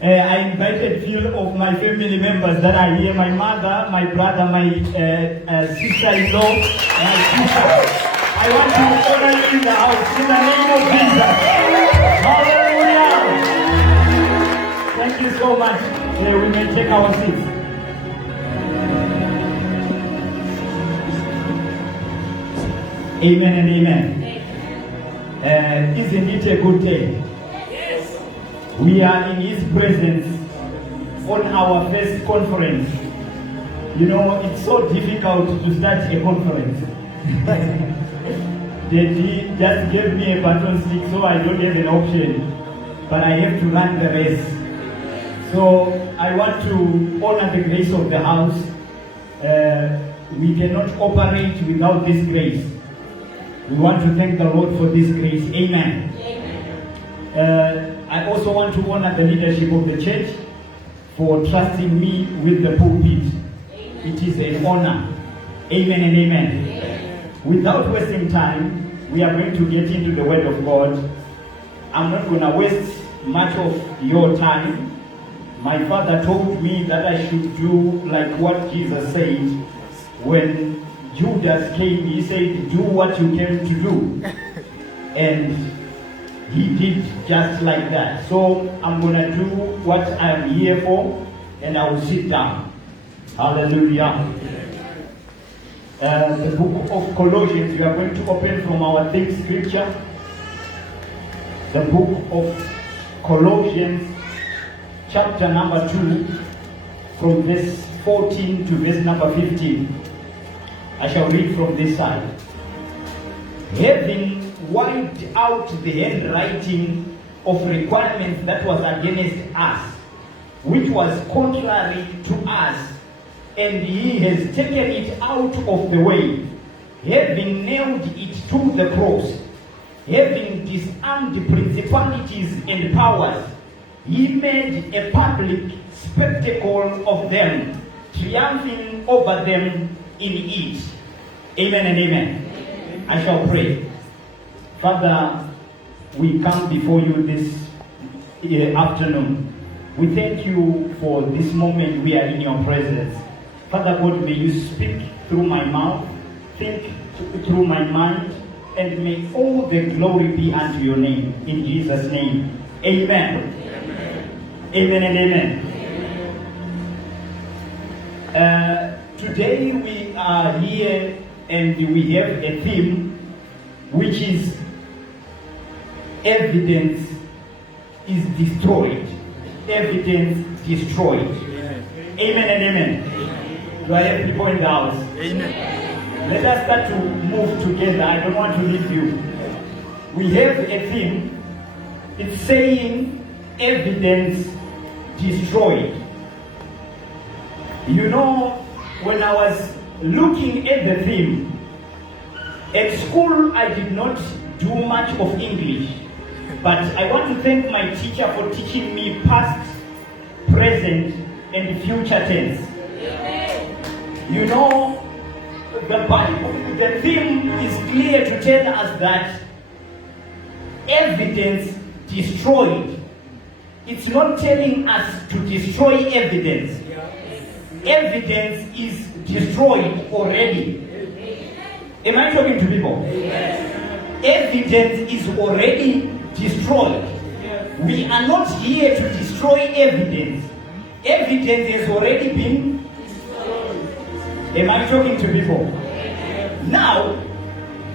I invited few of my family members that are here, my mother, my brother, my sister-in-law, my sister. I want to honor you in the house in the name of Jesus. Hallelujah. Thank you so much. We may take our seats. Amen and amen. Isn't it a good day? Yes. We are in His presence on our first conference. You know, it's so difficult to start a conference. They just gave me a baton stick, so I don't have an option. But I have to run the race. So I want to honor the grace of the house. We cannot operate without this grace. We want to thank the Lord for this grace. Amen. I also want to honor the leadership of the church for trusting me with the pulpit. It is an honor. Amen and amen. Without wasting time, we are going to get into the Word of God. I'm not going to waste much of your time. My father told me that I should do like what Jesus said when Judas came. He said, do what you came to do. And he did just like that. So I'm going to do what I'm here for, and I will sit down. Hallelujah. The book of Colossians, we are going to open from our theme scripture. The book of Colossians, chapter number 2, from verse 14 to verse number 15. I shall read from this side. Having wiped out the handwriting of requirements that was against us, which was contrary to us, and he has taken it out of the way, having nailed it to the cross, having disarmed principalities and powers, he made a public spectacle of them, triumphing over them in it. Amen and amen. I shall pray. Father, we come before you this afternoon. We thank you for this moment we are in your presence. Father God, may you speak through my mouth, think through my mind, and may all the glory be unto your name. In Jesus' name, amen. Amen and amen. Today we are here and we have a theme which is evidence is destroyed. Evidence destroyed. Amen and amen. Do I have people in the house? Amen. Let us start to move together. I don't want to leave you. We have a theme. It's saying evidence destroyed. You know, when I was looking at the theme, at school I did not do much of English, but I want to thank my teacher for teaching me past, present, and future tense. You know, the Bible, the theme is clear to tell us that evidence destroyed. It's not telling us to destroy evidence. Evidence is destroyed already. Am I talking to people? Evidence is already destroyed. We are not here to destroy evidence. Evidence has already been destroyed. Am I talking to people? Now,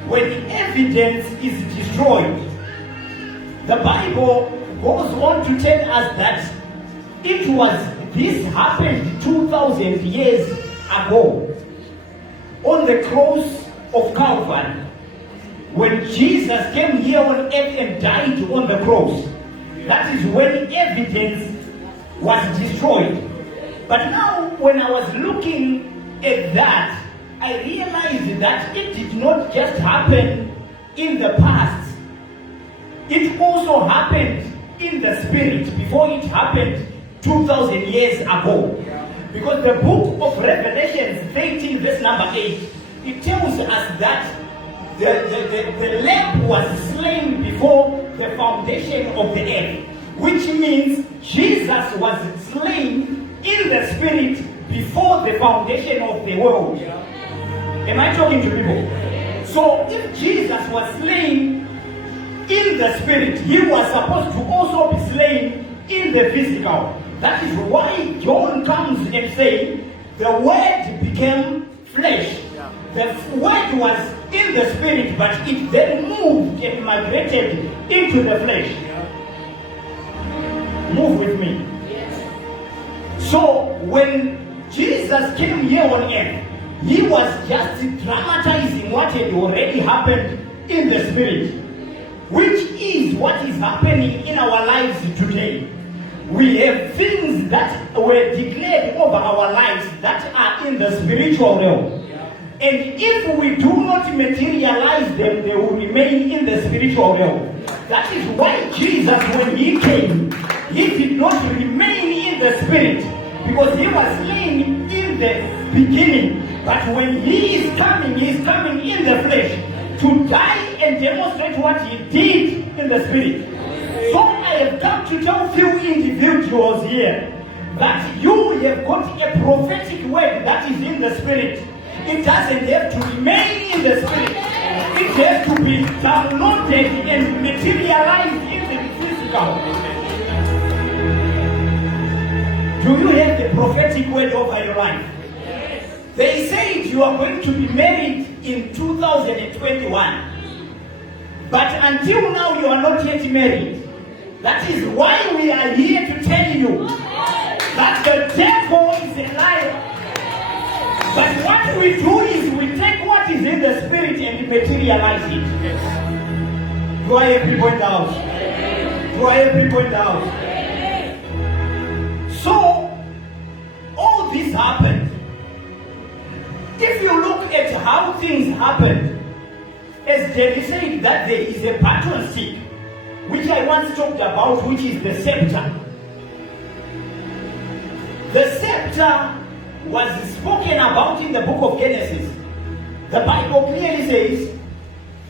when evidence is destroyed, the Bible goes on to tell us that this happened 2,000 years ago on the cross of Calvary. When Jesus came here on earth and died on the cross, that is when evidence was destroyed. But now, when I was looking at that, I realized that it did not just happen in the past. It also happened in the spirit before it happened 2,000 years ago. Because the book of Revelation 13 verse number 8, it tells us that the Lamb was slain before the foundation of the earth. which means Jesus was slain in the spirit before the foundation of the world. Am I talking to people? So if Jesus was slain in the spirit, he was supposed to also be slain in the physical. That is why John comes and says, the word became flesh. The word was in the spirit, but it then moved and migrated into the flesh. Move with me. So when Jesus came here on earth, he was just dramatizing what had already happened in the spirit, which is what is happening in our lives today. We have things that were declared over our lives that are in the spiritual realm. And if we do not materialize them, they will remain in the spiritual realm. That is why Jesus, when he came, he did not remain in the spirit, because he was slain in the beginning. But when he is coming in the flesh to die and demonstrate what he did in the spirit. So I have come to tell few individuals here that you have got a prophetic word that is in the spirit. It doesn't have to remain in the spirit. It has to be downloaded and materialized in the physical. Do you have the prophetic word over your life? They said you are going to be married in 2021. But until now you are not yet married. That is why we are here to tell you that the devil is a liar. But what we do is we take what is in the spirit and materialize it. Do I have people in the house? Do I have people in the house? So, all this happened. If you look at how things happened, as David said that there is a pattern stick, which I once talked about, which is the scepter. The scepter was spoken about in the book of Genesis. The Bible clearly says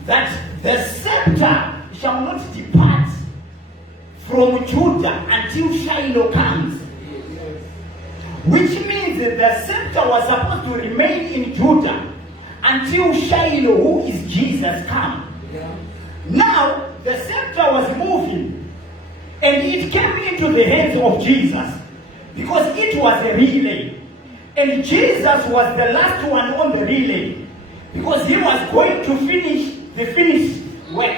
that the scepter shall not depart from Judah until Shiloh comes. Which means that the scepter was supposed to remain in Judah until Shiloh, who is Jesus, comes. Now, the scepter was moving and it came into the hands of Jesus because it was a relay. And Jesus was the last one on the relay because he was going to finish the finished work.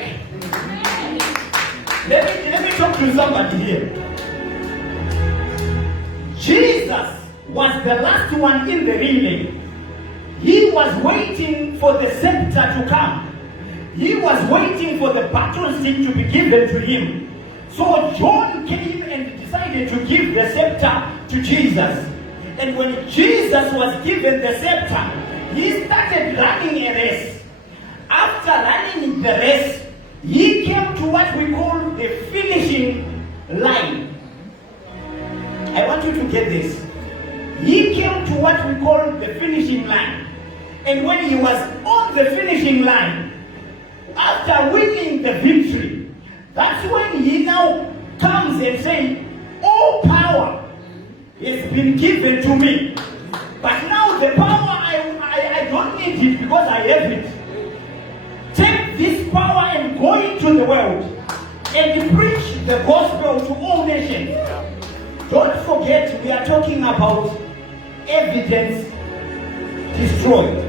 Let me talk to somebody here. Jesus was the last one in the relay. He was waiting for the scepter to come. He was waiting for the baton stick to be given to him. So John came and decided to give the scepter to Jesus. And when Jesus was given the scepter, he started running a race. After running the race, he came to what we call the finishing line. I want you to get this. He came to what we call the finishing line. And when he was on the finishing line, after winning the victory, that's when he now comes and says, all power has been given to me. But now the power, I don't need it because I have it. Take this power and go into the world and preach the gospel to all nations. Don't forget, we are talking about evidence destroyed.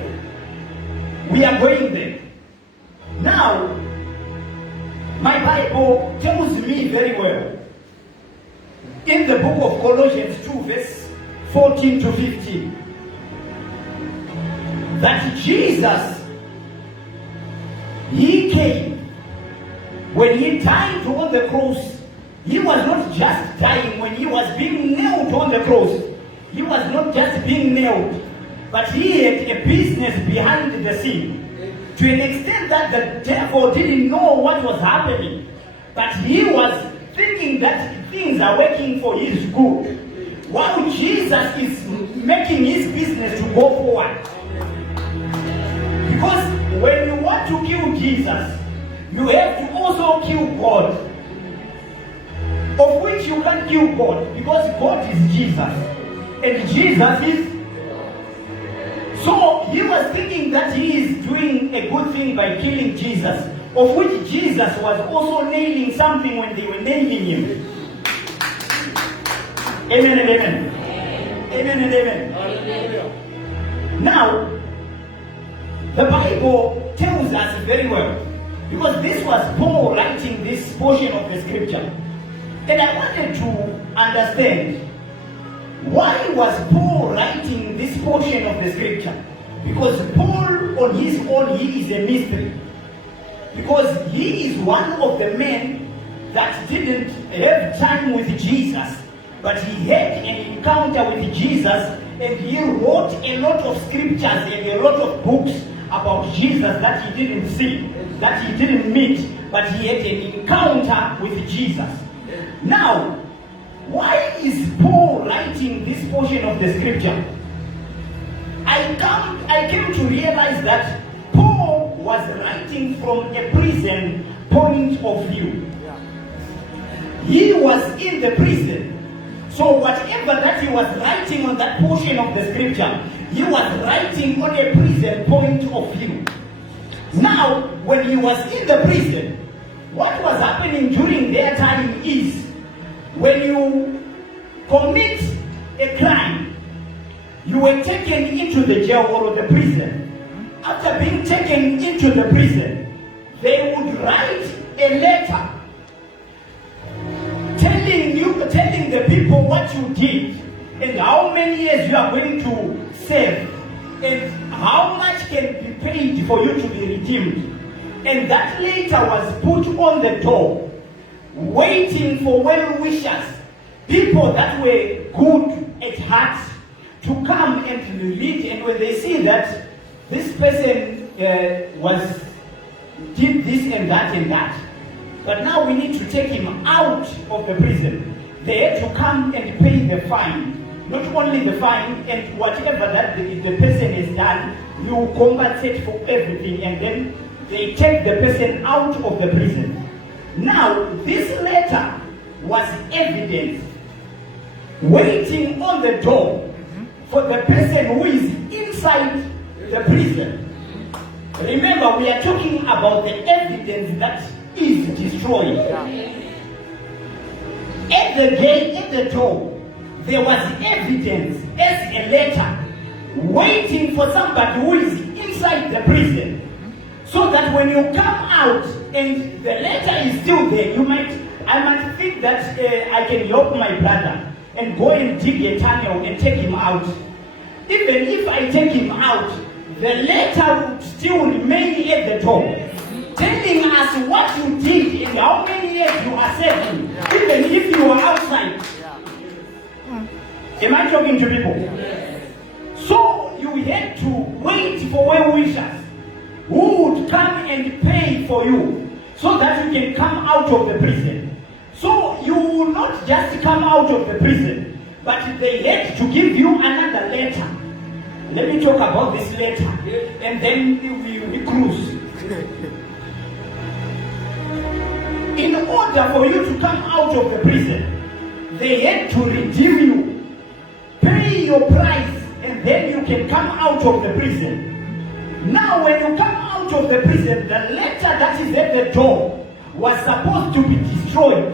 We are going there. Now, my Bible tells me very well in the book of Colossians 2 verse 14 to 15 that Jesus, he came when he died on the cross. He was not just dying when he was being nailed on the cross. He was not just being nailed, but he had a business behind the scene. To an extent that the devil didn't know what was happening. But he was thinking that things are working for his good. While Jesus is making his business to go forward. Because when you want to kill Jesus, you have to also kill God. of which you can't kill God, because God is Jesus, and Jesus is. So he was thinking that he is doing a good thing by killing Jesus, of which Jesus was also nailing something when they were nailing him. Amen and amen. Amen and amen. Now, the Bible tells us very well, because this was Paul writing this portion of the scripture. And I wanted to understand, why was Paul writing this portion of the scripture? Because Paul on his own, he is a mystery. Because he is one of the men that didn't have time with Jesus, but he had an encounter with Jesus, and he wrote a lot of scriptures and a lot of books about Jesus that he didn't see, that he didn't meet, but he had an encounter with Jesus. Now, why is Paul writing this portion of the scripture? I came to realize that Paul was writing from a prison point of view. He was in the prison. So whatever that he was writing on that portion of the scripture, he was writing on a prison point of view. Now, when he was in the prison, what was happening during their time is, when you commit a crime, you were taken into the jail or the prison. After being taken into the prison, they would write a letter telling the people what you did and how many years you are going to serve and how much can be paid for you to be redeemed. And that letter was put on the door, waiting for well-wishers, people that were good at heart, to come and read. And when they see that this person did this and that, but now we need to take him out of the prison, they had to come and pay the fine. Not only the fine, and whatever that the person has done, you compensate for everything, and then they take the person out of the prison. Now, this letter was evidence waiting on the door for the person who is inside the prison. Remember, we are talking about the evidence that is destroyed. At the gate, at the door, there was evidence as a letter waiting for somebody who is inside the prison. So that when you come out and the letter is still there, I might think that I can help my brother and go and dig a tunnel and take him out. Even if I take him out, the letter would still remain at the door, telling us what you did and how many years you are serving, even if you are outside. Am I talking to people? So you had to wait for well-wishers who would come and pay for you so that you can come out of the prison. So you will not just come out of the prison, but they had to give you another letter. Let me talk about this letter, and then we cruise. In order for you to come out of the prison, they had to redeem you, pay your price, and then you can come out of the prison. Now, when you come out of the prison, the letter that is at the door was supposed to be destroyed.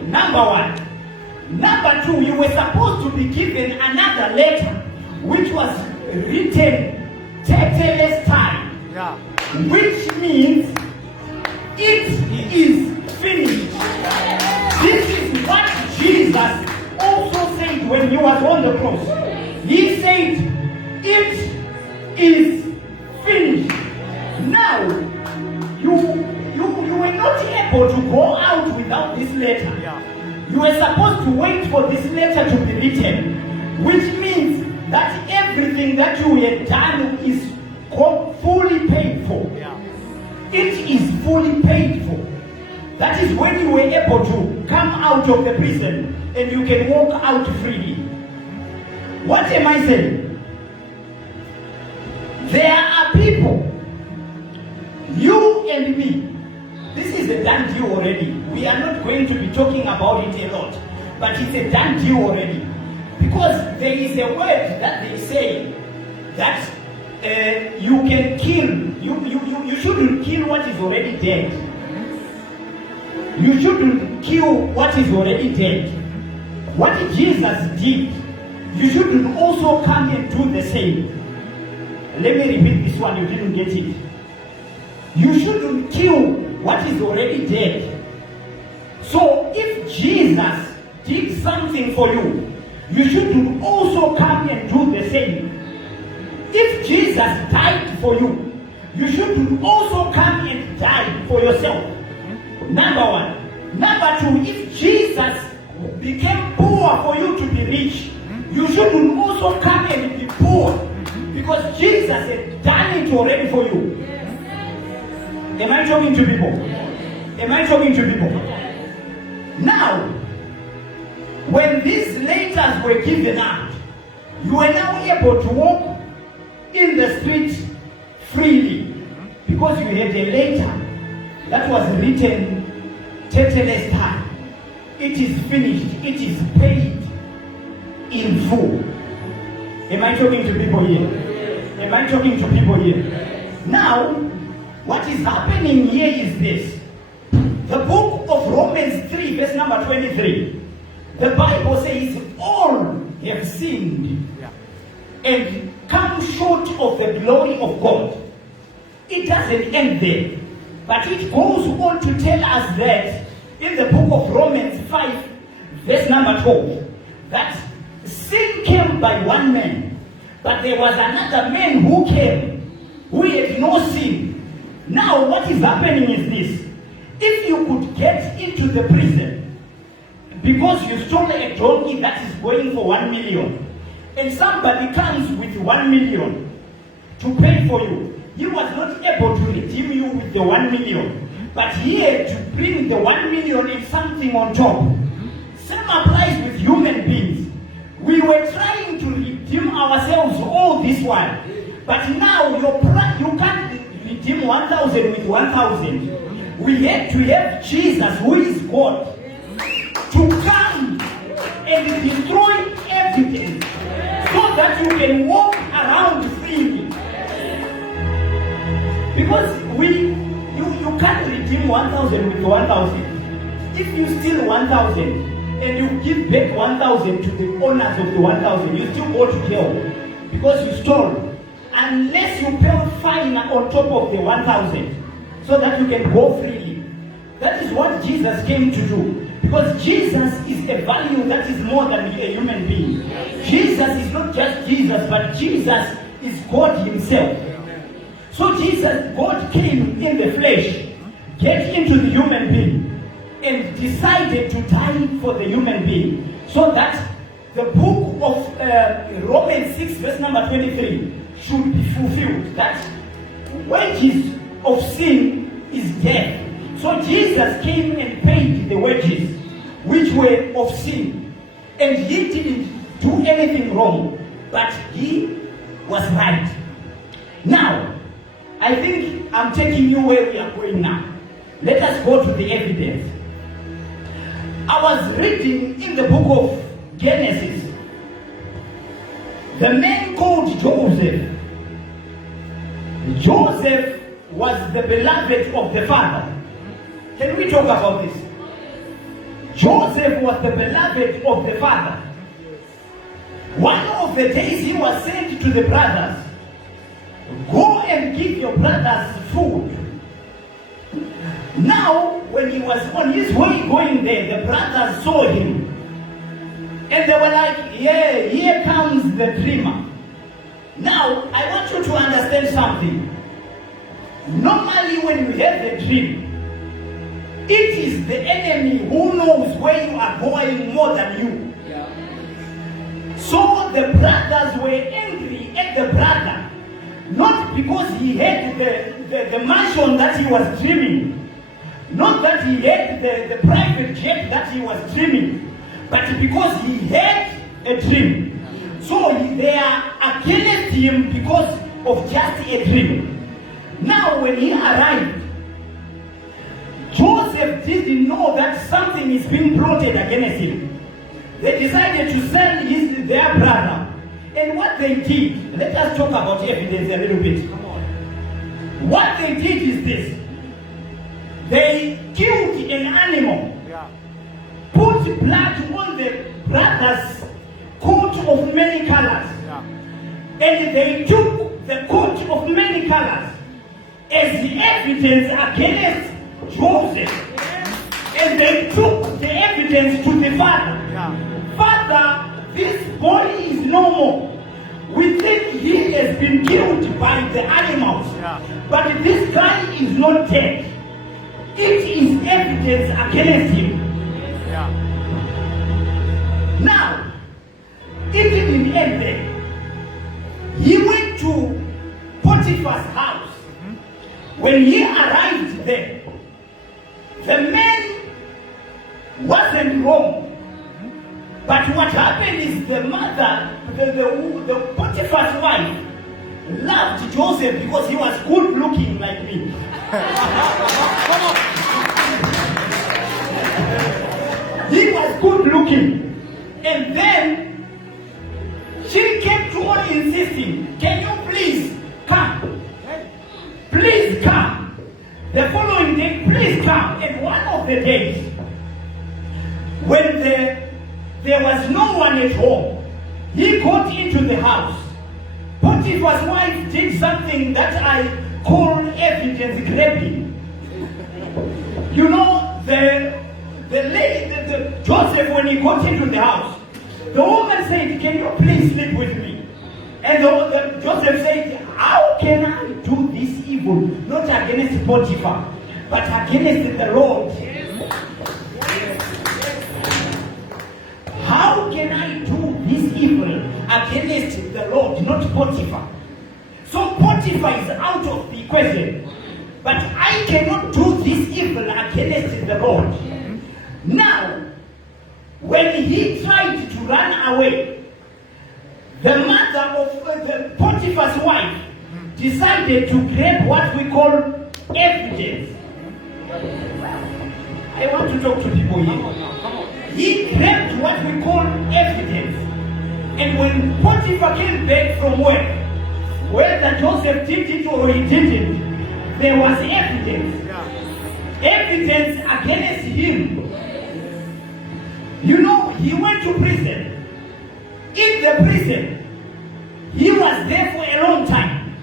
Number one. Number two, you were supposed to be given another letter, which was written tetelestai, which means it is finished. This is what Jesus also said when he was on the cross. He said, it is finished. Now, you were not able to go out without this letter. You were supposed to wait for this letter to be written, which means that everything that you had done is fully paid for. It is fully paid for. That is when you were able to come out of the prison and you can walk out freely. What am I saying? There are people, you and me, this is a done deal already. we are not going to be talking about it a lot, but it's a done deal already. Because there is a word that they say that you can kill, you shouldn't kill what is already dead. You shouldn't kill what is already dead. What Jesus did, you shouldn't also come and do the same. Let me repeat this one, you didn't get it. You shouldn't kill what is already dead. So if Jesus did something for you, you shouldn't also come and do the same. If Jesus died for you, you shouldn't also come and die for yourself. Number one. Number two, if Jesus became poor for you to be rich, you shouldn't also come and be poor, because Jesus had done it already for you. Am I talking to people? Am I talking to people? Now, when these letters were given out, you were now able to walk in the street freely, because you had a letter that was written tetelestai. It is finished. It is paid in full. Am I talking to people here? Am I talking to people here? Now, what is happening here is this. The book of Romans 3, verse number 23. The Bible says, all have sinned and come short of the glory of God. It doesn't end there. But it goes on to tell us that in the book of Romans 5, verse number 12, that sin came by one man, but there was another man who came, who had no sin. Now what is happening is this. If you could get into the prison because you stole a donkey that is going for 1 million, and somebody comes with 1 million to pay for you, he was not able to redeem you with the 1 million, but he had to bring the 1 million and something on top. Same applies with human beings. We were trying to redeem ourselves all this while, but now you can't redeem 1,000 with 1,000. We had to have Jesus, who is God, to come and destroy evidence so that you can walk around freely. Because you can't redeem 1,000 with 1,000. If you steal 1,000 and you give back 1,000 to the owners of the 1,000, you still go to jail because you stole. Unless you pay fine on top of the 1,000 so that you can go freely. That is what Jesus came to do. Because Jesus is a value that is more than a human being. Jesus is not just Jesus, but Jesus is God himself. So God came in the flesh, get into the human being, and decided to die for the human being. So that the book of Romans 6, verse number 23, should be fulfilled. That wages of sin is death. So Jesus came and paid the wages which were of sin. And he didn't do anything wrong, but he was right. Now, I think I'm taking you where we are going now. Let us go to the evidence. I was reading in the book of Genesis. The man called Joseph. Joseph was the beloved of the father. Can we talk about this? Joseph was the beloved of the father. One of the days he was sent to the brothers, go and give your brothers food. Now, when he was on his way going there, the brothers saw him. And they were like, yeah, here comes the dreamer. Now, I want you to understand something. Normally, when you have a dream, it is the enemy who knows where you are going more than you. Yeah. So the brothers were angry at the brother, not because he had the mansion that he was dreaming, not that he had the private jet that he was dreaming, but because he had a dream. So they are against him because of just a dream. Now when he arrived, Joseph Joseph didn't know that something is being plotted against him. They decided to sell their brother. And what they did, let us talk about evidence a little bit. What they did is this. They killed an animal, put blood on the brother's coat of many colors, and they took the coat of many colors as the evidence against Joseph. And they took the evidence to the father. Father, this boy is no more. We think he has been killed by the animals. But this guy is not dead. It is evidence against him. Now, it didn't end there. He went to Potiphar's house. When he arrived there, the man wasn't wrong. But what happened is the mother, the Potiphar's wife, loved Joseph because he was good looking like me. He was good looking. And then she kept on insisting, can you please come? Please come. The following day, please come. And one of the days, when there was no one at home, he got into the house. Potiphar's wife did something that I call evidence grabbing. You know, the lady, Joseph, when he got into the house, the woman said, can you please sleep with me? And Joseph said, how can I do this evil, not against Potiphar, but against the Lord? How can I do this evil against the Lord, not Potiphar? So Potiphar is out of the equation. But I cannot do this evil against the Lord. Now, when he tried to run away, the mother of the Potiphar's wife decided to grab what we call evidence. I want to talk to people here. He grabbed what we call evidence. And when Potiphar came back from work, whether Joseph did it or he didn't, there was evidence. Evidence against him. You know, he went to prison. In the prison, he was there for a long time.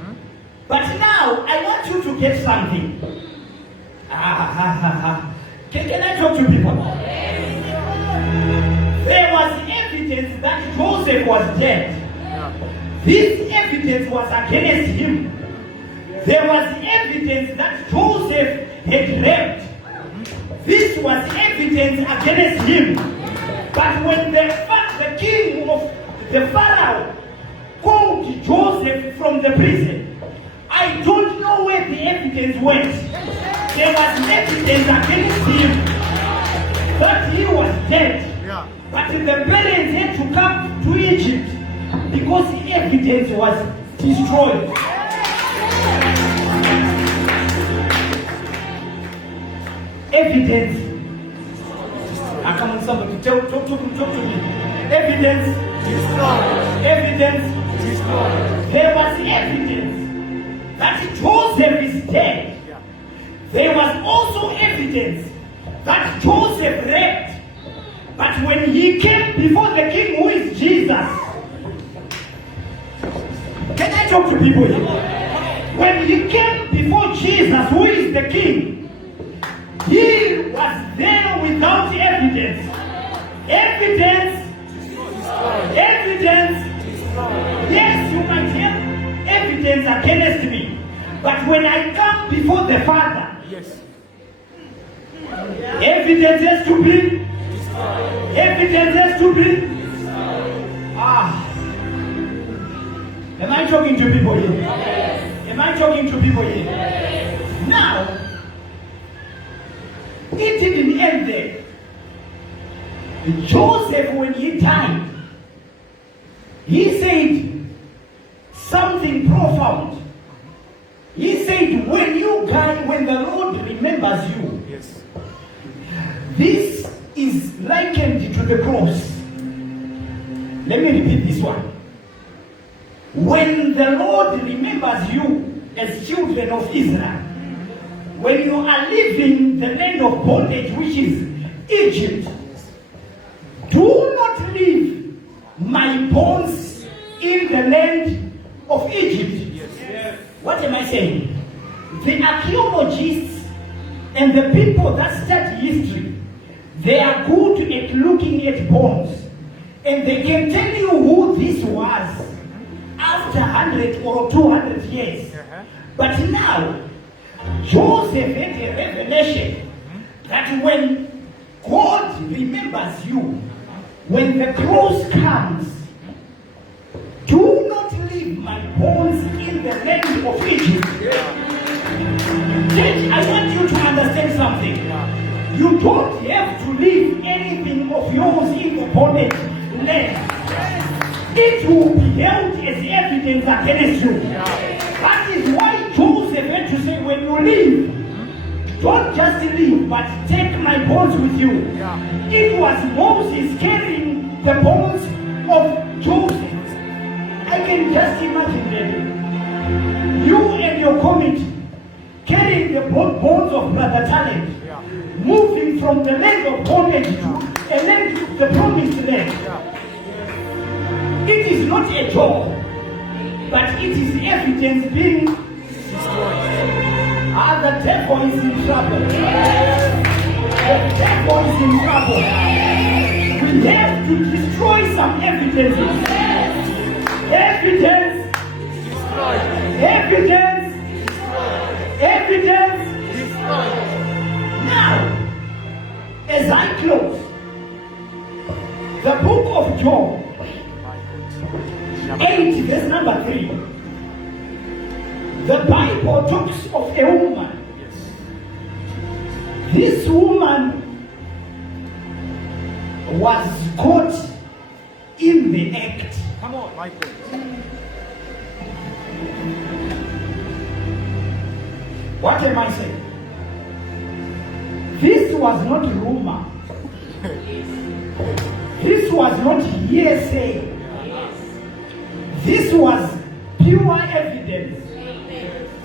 But now, I want you to get something. Can I talk to people? There was evidence that Joseph was dead. This evidence was against him. There was evidence that Joseph had left. This was evidence against him. But when the king of the Pharaoh called Joseph from the prison, I don't know where the evidence went. There was evidence against him that he was dead. But the parents had to come to Egypt because the evidence was destroyed. Evidence. Come on, somebody, talk to me. Evidence. Evidence. There was evidence that Joseph is dead. There was also evidence that Joseph raped. But when he came before the king, who is Jesus? Can I talk to people here? When he came before Jesus, who is the king, he was there without evidence. Evidence. Evidence. Yes, you might hear evidence against me. But when I come before the Father, yes, evidence has to be. Evidence has to be. Am I talking to people here? Yes. Am I talking to people here? Yes. Now, it didn't end there. Joseph, when he died, he said something profound. He said, when the Lord remembers you, yes, likened to the cross. Let me repeat this one. When the Lord remembers you as children of Israel, when you are leaving the land of bondage, which is Egypt, do not leave my bones in the land of Egypt. Yes. What am I saying? The archaeologists and the people that study history, they are good at looking at bones. And they can tell you who this was after 100 or 200 years. But now, Joseph had a revelation that when God remembers you, when the cross comes, do not leave my bones in the land of Egypt. Church, I want you to understand something. You don't have to leave anything of yours in the bondage land. It will be held as evidence against you. That is why Joseph had to say, when you leave, don't just leave, but take my bones with you. It was Moses carrying the bones of Joseph. I can just imagine that. You and your committee carrying the bones of Brother Talent, moving from the land of bondage to a land, the promised land. It is not a joke, but it is evidence being destroyed. The devil is in trouble. The devil is in trouble. We have to destroy some evidences. Evidence. Destroyed. Evidence. Destroyed. Evidence. Destroyed. Now, as I close, the book of Job 8, verse number 3. The Bible talks of a woman. This woman was caught in the act. Come on, Michael. What am I saying? This was not rumor. This was not hearsay. This was pure evidence.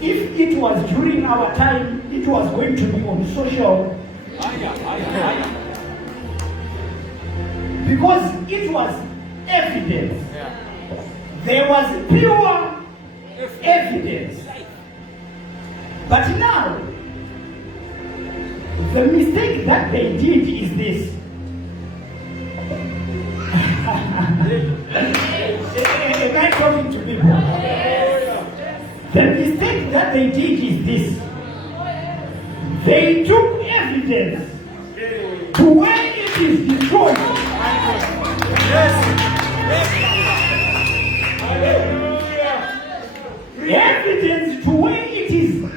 If it was during our time, it was going to be on social. Because it was evidence. There was pure evidence. But now, the mistake that they did is this. Am I talking to people? The mistake that they did is this. They took evidence to where it is destroyed. Evidence to where it is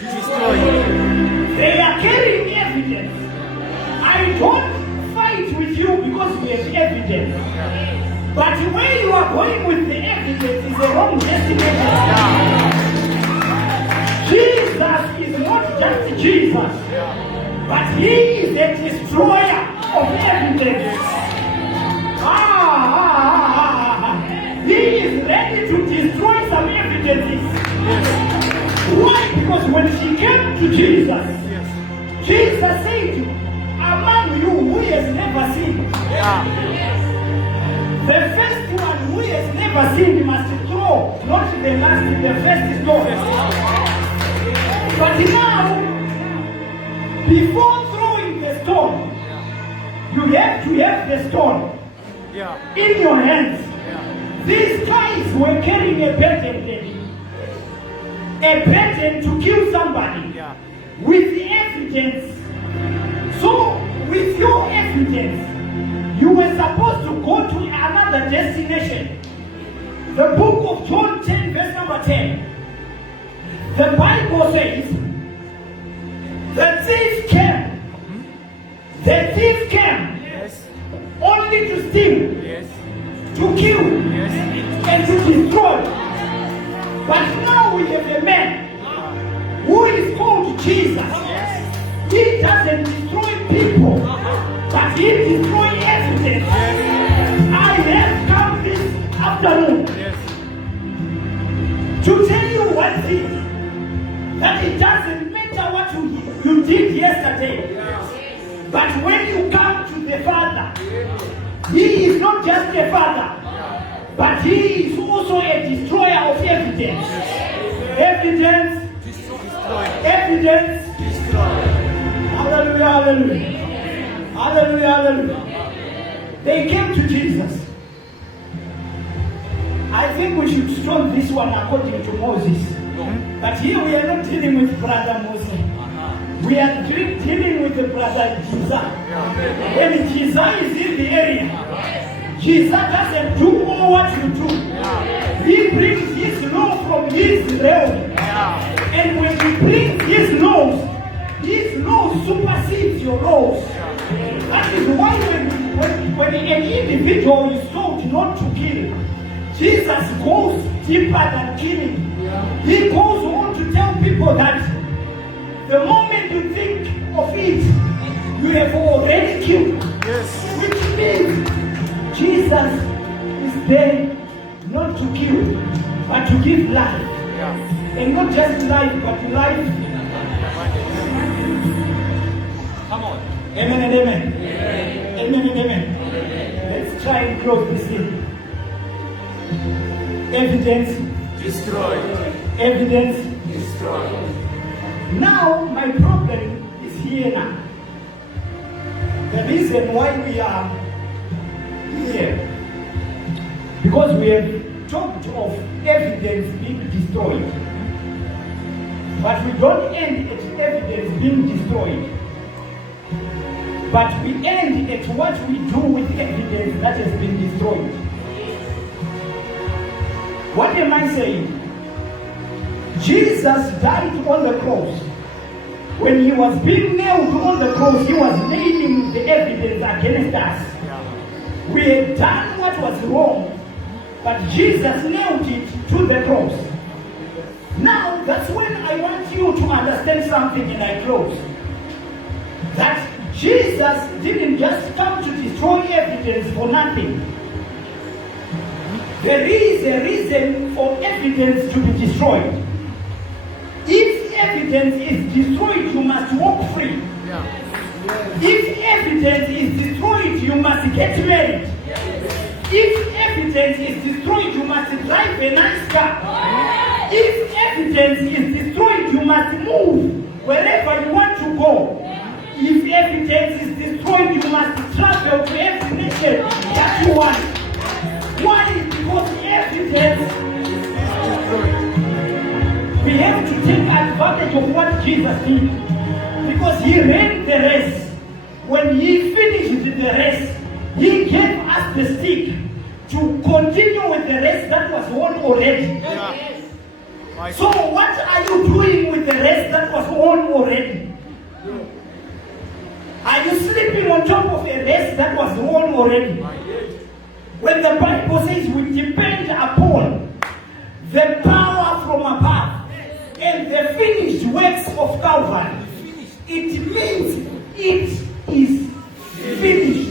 destroyed. They are carrying evidence. I don't fight with you because we have evidence. But where you are going with the evidence is a wrong destination. Jesus is not just Jesus, but he is the destroyer of evidence. He is ready to destroy some evidences. Why? Because when she came to Jesus, Jesus said, among you who has never sinned, the first one who has never sinned must throw, not the last, the first stone. But now, before throwing the stone, you have to have the stone in your hands. These guys were carrying a burden to kill somebody with the evidence. So, with your evidence, you were supposed to go to another destination. The book of John 10, verse number 10. The Bible says, the thief came. The thief came only to steal, to kill, and to destroy. But now we have a man who is called Jesus. He doesn't destroy people. but he destroyed evidence. I have come this afternoon to tell you one thing, that it doesn't matter what you did yesterday, but when you come to the Father, he is not just a father, but he is also a destroyer of evidence. Evidence, evidence. Hallelujah, hallelujah. Hallelujah, hallelujah. They came to Jesus. I think we should strong this one according to Moses. But here we are not dealing with brother Moses. We are dealing with the brother Jesus. When Jesus is in the area, Jesus doesn't do all what you do. He brings his law from his realm. And when he brings his law supersedes your laws. That is why when an individual is told not to kill, Jesus goes deeper than killing. He goes on to tell people that the moment you think of it, you have already killed. Which means Jesus is there not to kill, but to give life. And not just life, but life. Come on. Amen and amen. Amen and amen. Let's try and close this in. Evidence destroyed. Evidence destroyed. Now my problem is here now. The reason why we are here, because we have talked of evidence being destroyed, but we don't end at evidence being destroyed, but we end at what we do with evidence that has been destroyed. What am I saying? Jesus died on the cross. When he was being nailed on the cross, he was nailing the evidence against us. We had done what was wrong, but Jesus nailed it to the cross. Now, that's when I want you to understand something, and I close. That Jesus didn't just come to destroy evidence for nothing. There is a reason for evidence to be destroyed. If evidence is destroyed, you must walk free. If evidence is destroyed, you must get married. If evidence is destroyed, you must drive a nice car. If evidence is destroyed, you must move wherever you want to go. If evidence is destroyed, you must travel to every nation that you want. Why? Because evidence is destroyed. We have to take advantage of what Jesus did, because he ran the race. When he finished the race, he gave us the stick to continue with the race that was won already. So what are you doing with the race that was won already? Are you sleeping on top of a race that was won already? When the Bible says we depend upon the power from above and the finished works of Calvary, it means it is finished.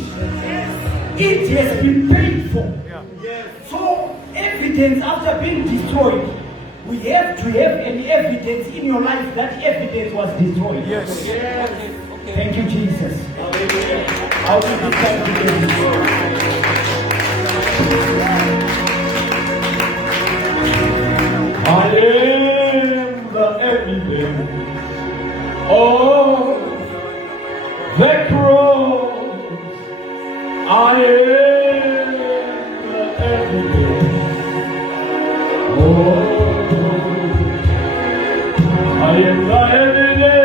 It has been paid for. So evidence after being destroyed, we have to have any evidence in your life that evidence was destroyed. Yes. Thank you, Jesus. How do you thank you? I am the evidence of the cross. I am the evidence. Oh, I am the evidence.